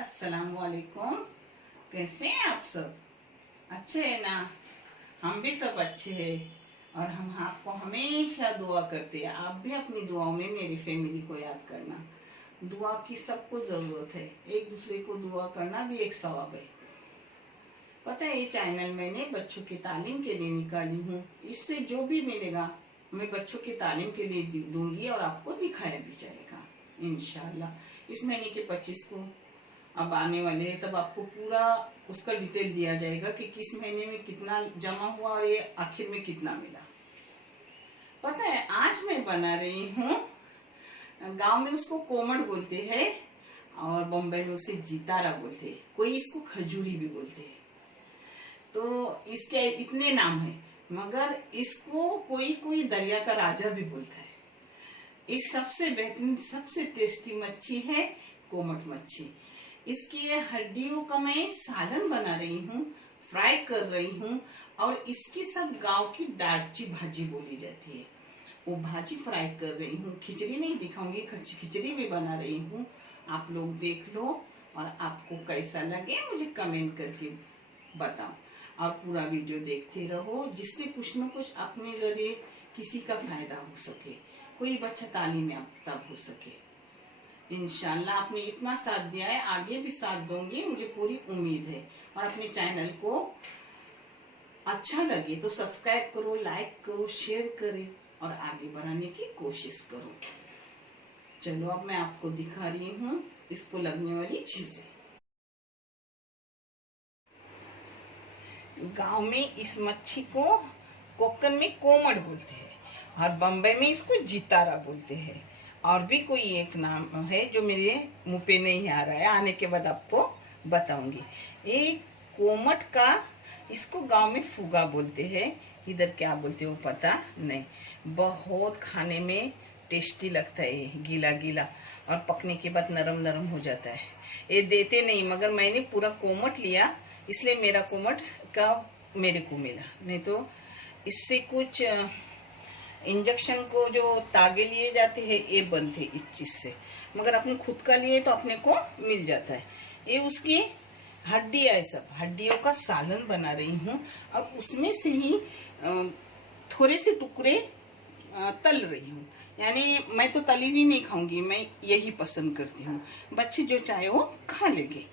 अस्सलाम वालेकुम। कैसे हैं आप सब? अच्छे हैं ना? हम भी सब अच्छे हैं और हम आपको हमेशा दुआ करते हैं। आप भी अपनी दुआओं में मेरी फैमिली को याद करना। दुआ की सबको जरूरत है, एक दूसरे को दुआ करना भी एक सवाब है। पता है, ये चैनल मैंने बच्चों की तालीम के लिए निकाली हूँ। इससे जो भी मिलेगा मैं बच्चों की तालीम के लिए दूंगी और आपको दिखाया भी जाएगा इंशाल्लाह। इस महीने के 25 को अब आने वाले हैं, तब आपको पूरा उसका डिटेल दिया जाएगा कि किस महीने में कितना जमा हुआ और ये आखिर में कितना मिला। पता है, आज मैं बना रही हूँ, गांव में उसको कोमट बोलते हैं और बम्बई में उसे जितारा बोलते हैं, कोई इसको खजूरी भी बोलते हैं। तो इसके इतने नाम है, मगर इसको कोई कोई दरिया का राजा भी बोलता है। एक सबसे बेहतरीन सबसे टेस्टी मच्छी है कोमट मच्छी। इसकी हड्डियों का मैं सालन बना रही हूँ, फ्राई कर रही हूँ और इसकी सब गांव की डार्ची भाजी बोली जाती है, वो भाजी फ्राई कर रही हूँ। खिचड़ी नहीं दिखाऊंगी, खिचड़ी भी बना रही हूँ। आप लोग देख लो और आपको कैसा लगे मुझे कमेंट करके बताओ और पूरा वीडियो देखते रहो, जिससे कुछ न कुछ अपने जरिए किसी का फायदा हो सके, कोई बच्चा तालीम याफ्ता हो सके। इंशाल्लाह आपने इतना साथ दिया है, आगे भी साथ दोगे मुझे पूरी उम्मीद है। और अपने चैनल को अच्छा लगे तो सब्सक्राइब करो, लाइक करो, शेयर करें और आगे बढ़ाने की कोशिश करो। चलो अब मैं आपको दिखा रही हूँ इसको लगने वाली चीजें। गांव में इस मच्छी को कोकन में कोमट बोलते हैं और बम्बई में इसको जितारा बोलते हैं। और भी कोई एक नाम है जो मेरे मुंह पे नहीं आ रहा है, आने के बाद आपको बताऊंगी। एक कोमट का इसको गांव में फुगा बोलते हैं, इधर क्या बोलते हैं वो पता नहीं। बहुत खाने में टेस्टी लगता है, ये गीला गीला और पकने के बाद नरम नरम हो जाता है। ये देते नहीं, मगर मैंने पूरा कोमट लिया इसलिए मेरा कोमट का मेरे को मिला, नहीं तो इससे कुछ इंजेक्शन को जो तागे लिए जाते हैं ये बनते इस चीज से, मगर अपने खुद का लिए तो अपने को मिल जाता है। ये उसकी हड्डियां है, सब हड्डियों का सालन बना रही हूँ। अब उसमें से ही थोड़े से टुकड़े तल रही हूँ, यानी मैं तो तली हुई नहीं खाऊंगी, मैं यही पसंद करती हूँ। बच्चे जो चाहे वो खा लेंगे।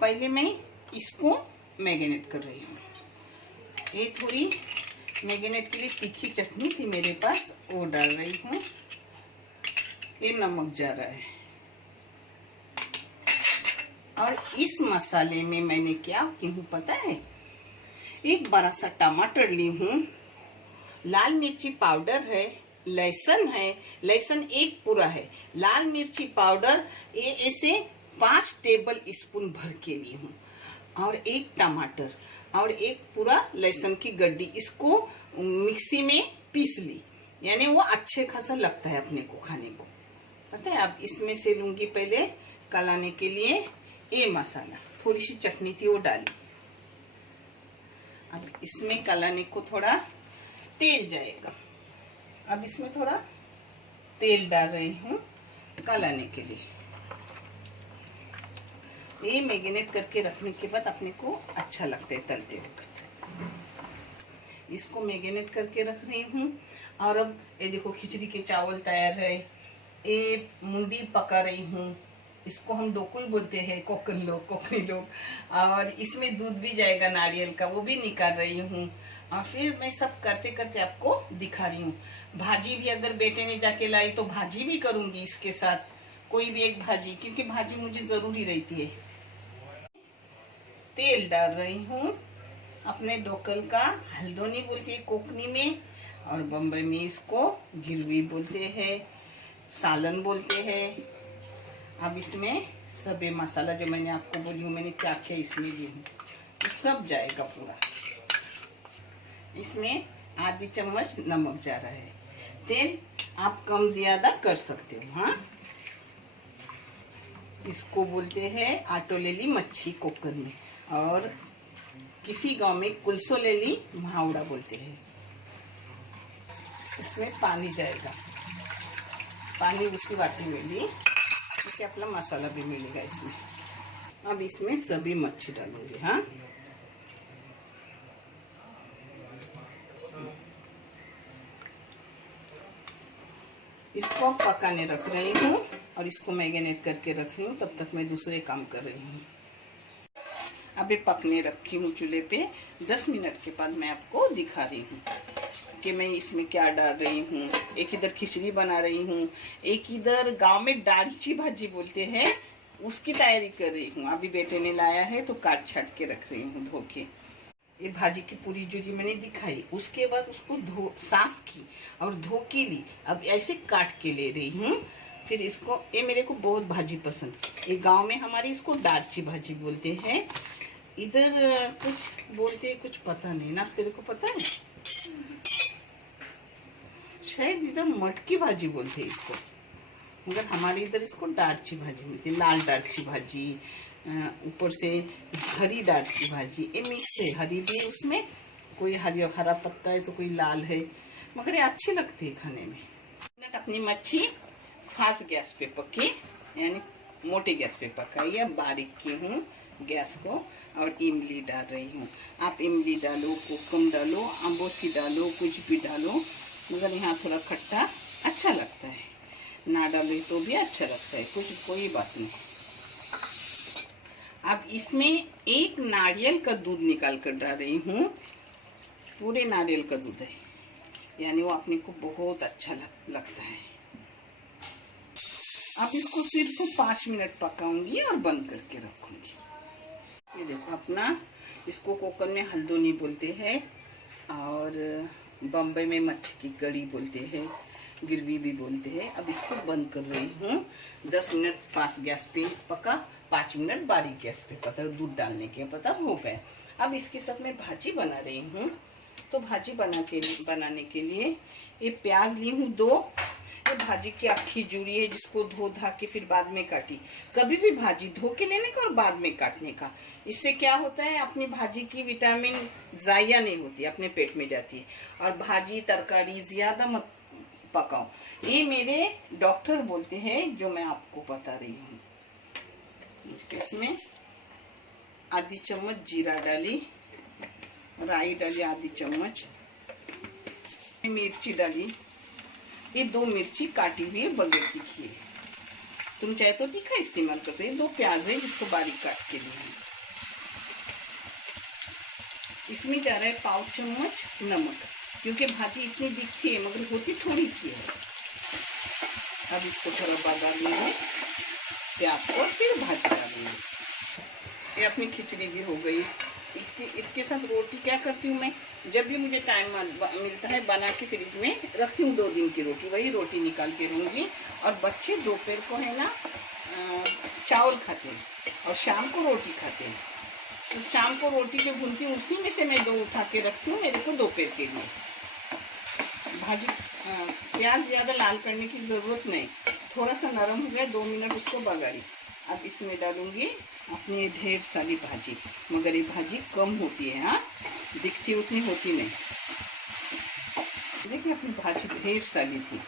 पहले मैं इसको मैरिनेट कर रही हूँ। ये थोड़ी मैरिनेट के लिए तीखी चटनी थी मेरे पास, वो डाल रही हूँ। ये नमक जा रहा है और इस मसाले में मैंने क्या की हूँ पता है, एक बड़ा सा टमाटर ली हूँ, लाल मिर्ची पाउडर है, लहसुन है, लहसुन एक पूरा है, लाल मिर्ची पाउडर ये ऐसे 5 टेबल स्पून भर के ली हूँ और एक टमाटर और एक पूरा लहसुन की गड्डी, इसको मिक्सी में पीस ली, यानी वो अच्छे खासा लगता है अपने को खाने को। पता है, अब इसमें से लूंगी पहले कलाने के लिए ये मसाला, थोड़ी सी चटनी थी वो डाली। अब इसमें कलाने को थोड़ा तेल जाएगा, अब इसमें थोड़ा तेल डाल रही हूँ कलाने के लिए। ये मैरिनेट करके रखने के बाद अपने को अच्छा लगता है तलते वक्त। इसको मैरिनेट करके रख रही हूँ और अब ये देखो खिचड़ी के चावल तैयार है। ये मूंदी पका रही हूँ, इसको हम डोकुल बोलते हैं कोकनी लोग। और इसमें दूध भी जाएगा नारियल का, वो भी निकाल रही हूँ। और फिर मैं सब करते करते आपको दिखा रही हूँ। भाजी भी अगर बेटे ने जाके लाई तो भाजी भी करूँगी इसके साथ, कोई भी एक भाजी, क्योंकि भाजी मुझे जरूरी रहती है। तेल डाल रही हूँ अपने डोकल का, हल्दोनी बोलते हैं कोकनी में और बम्बई में इसको गिरवी बोलते हैं, सालन बोलते हैं। अब इसमें सब ये मसाला जो मैंने आपको बोली हूँ, मैंने क्या क्या इसमें दी हूँ, तो सब जाएगा पूरा। इसमें आधी चम्मच नमक जा रहा है। तेल आप कम ज्यादा कर सकते हो। हाँ, इसको बोलते हैं आटोलेली मच्छी कोकन में, और किसी गांव में कुलसो लेली महावड़ा बोलते हैं। इसमें पानी जाएगा, पानी उसी वाटी में ली, क्योंकि अपना मसाला भी मिलेगा इसमें। अब इसमें सभी मच्छी डालूंगी। हाँ, इसको पकाने रख रही हूँ और इसको मैरिनेट करके रख रही हूँ। तब तक मैं दूसरे काम कर रही हूँ। अभी पकने रखी हूँ चूल्हे पे। 10 मिनट के बाद मैं आपको दिखा रही हूँ कि मैं इसमें क्या डाल रही हूँ। एक इधर खिचड़ी बना रही हूँ, एक इधर गांव में दाढ़ी भाजी बोलते हैं, उसकी तैयारी कर रही हूँ। अभी बेटे ने लाया है तो काट छाट के रख रही हूँ धो के। ये भाजी की पूरी जो जी मैंने दिखाई, उसके बाद उसको साफ की और धो के ली। अब ऐसे काट के ले रही हूँ। फिर इसको, ये मेरे को बहुत भाजी पसंद। ये गांव में हमारे इसको दारची भाजी बोलते हैं, इधर कुछ बोलते हैं, कुछ पता नहीं। ना तेरे को पता है? शायद इधर मटकी भाजी बोलते हैं इसको, मगर हमारे इधर इसको दारची भाजी बोलते हैं। लाल दारची भाजी, ऊपर से हरी दारची भाजी, ये मिक्स है। हरी भी उसमें, कोई हरा पत्ता है तो कोई लाल है, मगर ये अच्छी लगती है खाने में। अपनी मच्छी फास्ट गैस पे पकी, यानी मोटे गैस पे पकाई। अब बारीक की हूँ गैस को और इमली डाल रही हूँ। आप इमली डालो, कोकम डालो, अम्बोसी डालो, कुछ भी डालो, मगर यहाँ थोड़ा खट्टा अच्छा लगता है। ना डालो तो भी अच्छा लगता है, कोई बात नहीं। अब इसमें एक नारियल का दूध निकाल कर डाल रही हूँ। पूरे नारियल का दूध है, यानी वो अपने को बहुत अच्छा लगता है। अब इसको सिर्फ 5 मिनट पकाऊंगी और बंद करके रखूंगी। ये देखो अपना, इसको कोकण में हल्दोनी बोलते हैं और बम्बई में मच्छी की कड़ी बोलते हैं, गिरवी भी बोलते हैं। अब इसको बंद कर रही हूँ। 10 मिनट फास्ट गैस पे पका, 5 मिनट बारीक गैस पे पका, दूध डालने के पता हो गया। अब इसके साथ मैं भाजी बना रही हूँ। तो भाजी बनाने के लिए ये प्याज ली हूँ 2। ये भाजी की अक्खी जुड़ी है, जिसको धो धा के फिर बाद में काटी। कभी भी भाजी धो के लेने का और बाद में काटने का। इससे क्या होता है, अपनी भाजी की विटामिन जाया नहीं होती, अपने पेट में जाती है। और भाजी तरकारी ज्यादा मत पकाओ, ये मेरे डॉक्टर बोलते हैं, जो मैं आपको बता रही हूँ। इसमें आधी चम्मच जीरा डाली, राई डाली आधी चम्मच, मिर्ची डाली। ये 2 मिर्ची काटी हुई बगैर तीखी है, तुम चाहे तो तीखा इस्तेमाल करते हैं। 2 प्याज है जिसको बारीक काट के लिए। इसमें जा रहा है पाव चम्मच नमक, क्योंकि भाजी इतनी दिखती है मगर होती थोड़ी सी है। अब इसको थोड़ा बगा लेंगे प्याज को, फिर भाजी डालेंगे। ये अपनी खिचड़ी भी हो गई। इसके साथ रोटी क्या करती हूँ मैं, जब भी मुझे टाइम मिलता है बना के फ्रिज में रखती हूँ 2 दिन की रोटी, वही रोटी निकाल के रहूँगी। और बच्चे दोपहर को है ना चावल खाते हैं और शाम को रोटी खाते हैं। तो शाम को रोटी जो भूनती हूँ उसी में से मैं 2 उठा के रखती हूँ मेरे को दोपहर के लिए। भाजी प्याज ज़्यादा लाल करने की ज़रूरत नहीं, थोड़ा सा नरम हो गया, 2 मिनट उसको बगाड़ी। अब इसमें डालूंगी अपनी ढेर सारी भाजी, मगर ये भाजी कम होती है। हाँ, दिखती उतनी होती नहीं। देखिए अपनी भाजी ढेर सारी थी,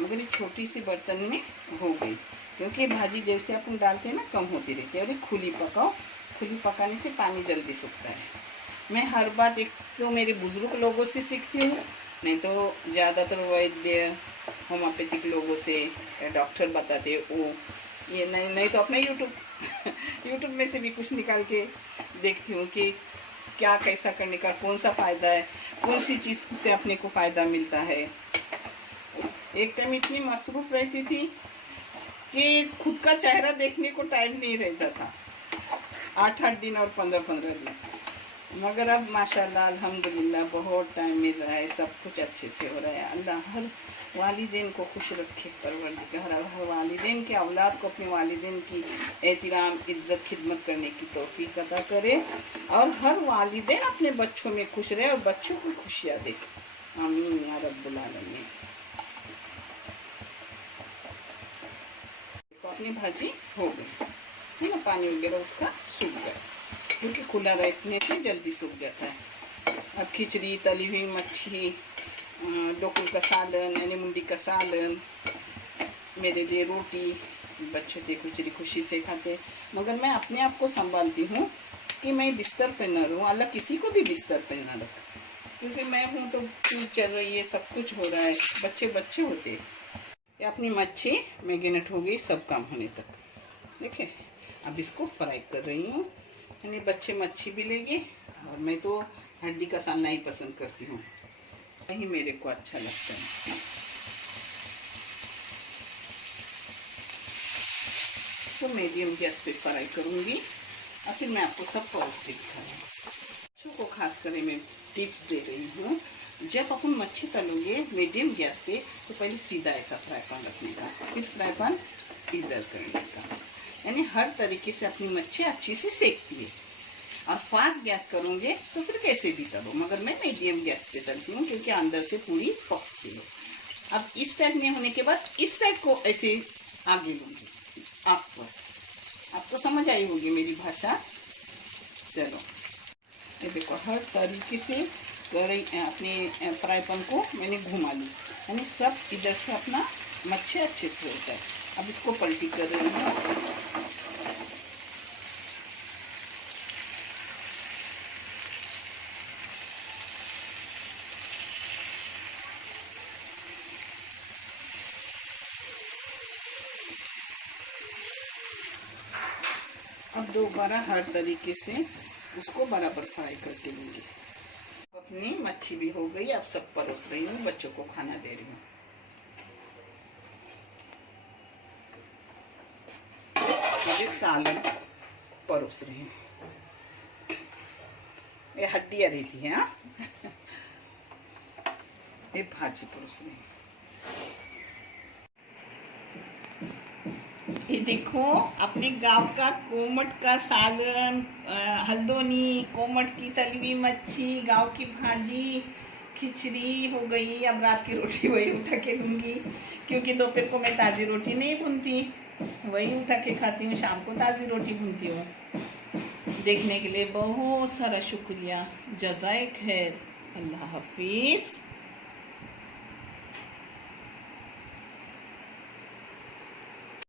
मगर ये छोटी सी बर्तन में हो गई, क्योंकि भाजी जैसे अपन डालते हैं ना कम होती रहती है। और ये खुली पकाओ, खुली पकाने से पानी जल्दी सूखता है। मैं हर बात एक तो मेरे बुजुर्ग लोगों से सीखती हूँ, नहीं तो ज़्यादातर वैद्य होम्योपैथिक लोगों से, डॉक्टर बताते वो, ये नहीं तो अपने यूट्यूब में से भी कुछ निकाल के देखती हूँ कि क्या कैसा करने का, कौन सा फ़ायदा है, कौन सी चीज़ से अपने को फ़ायदा मिलता है। एक टाइम इतनी मसरूफ रहती थी कि खुद का चेहरा देखने को टाइम नहीं रहता था, 8-8 दिन और 15-15 दिन। मगर अब माशाल्लाह अल्हम्दुलिल्लाह बहुत टाइम मिल रहा है, सब कुछ अच्छे से हो रहा है। अल्लाह हर वालिदैन को खुश रखे, परवरदिगार हर वालिदैन के औलाद को अपने वालिदैन की एहतराम इज्जत खिदमत करने की तौफीक अता करे, और हर वालिदैन अपने बच्चों में खुश रहे और बच्चों को खुशियाँ दे। आमीन या रब्बुल आलमीन। तो अपनी भाजी हो गई है ना, पानी वगैरह उसका सूख गया, क्योंकि खुला रहने से जल्दी सूख जाता है। अब खिचड़ी, तली हुई मच्छी, डोकुल का सालन यानी मुंडी का सालन, मेरे लिए रोटी, बच्चे देखो जरी खुशी से खाते, मगर मैं अपने आप को संभालती हूँ कि मैं बिस्तर पे न रहूँ, अल्लाह किसी को भी बिस्तर पे न रख, क्योंकि मैं हूँ तो ट्यूब चल रही है, सब कुछ हो रहा है, बच्चे बच्चे होते। ये अपनी मच्छी मैगिनेट हो गई सब काम होने तक। देखिए अब इसको फ्राई कर रही हूँ, यानी बच्चे मच्छी भी लेंगे और मैं तो हड्डी का सालना ही पसंद करती हूँ, यही मेरे को अच्छा लगता है। तो मीडियम गैस पे फ्राई करूँगी और फिर मैं आपको सब परोस के दिखाऊंगी। बच्चों को खास कर मैं टिप्स दे रही हूँ, जब अपन मच्छी तलोगे मीडियम गैस पे तो पहले सीधा ऐसा फ्राई पैन रखने का, फिर फ्राई पैन इधर करने का, यानी हर तरीके से अपनी मच्छी अच्छी से सेकती है। और फास्ट गैस करोगे तो फिर कैसे भी तलो, मगर मैं मीडियम गैस पे तलती हूँ क्योंकि अंदर से पूरी पकती है। अब इस साइड में होने के बाद इस साइड को ऐसे आगे लूँगी। आपको समझ आई होगी मेरी भाषा। चलो ये देखो हर तरीके से अपने फ्राई पैन को मैंने घुमा ली, यानी सब इधर से अपना मच्छी अच्छे से होता है। अब इसको पलटी कर रही हूँ। अब दोबारा हर तरीके से उसको बराबर फ्राई करके लूँगी। अपनी मच्छी भी हो गई, अब सब परोस रही हूँ, बच्चों को खाना दे रही हूँ। मुझे सालन परोस रही हूँ, ये हड्डियाँ रहती है। हाँ ये भाजी परोस रही हूँ। ये देखो अपने गांव का कोमट का सालन, हल्दोनी कोमट की तली हुई मच्छी, गांव की भाजी, खिचड़ी हो गई। अब रात की रोटी वही उठा के लूँगी, क्योंकि दोपहर को मैं ताज़ी रोटी नहीं भूनती, वही उठा के खाती हूँ, शाम को ताज़ी रोटी भूनती हूँ। देखने के लिए बहुत सारा शुक्रिया, जज़ाए खैर, अल्लाह हाफिज़।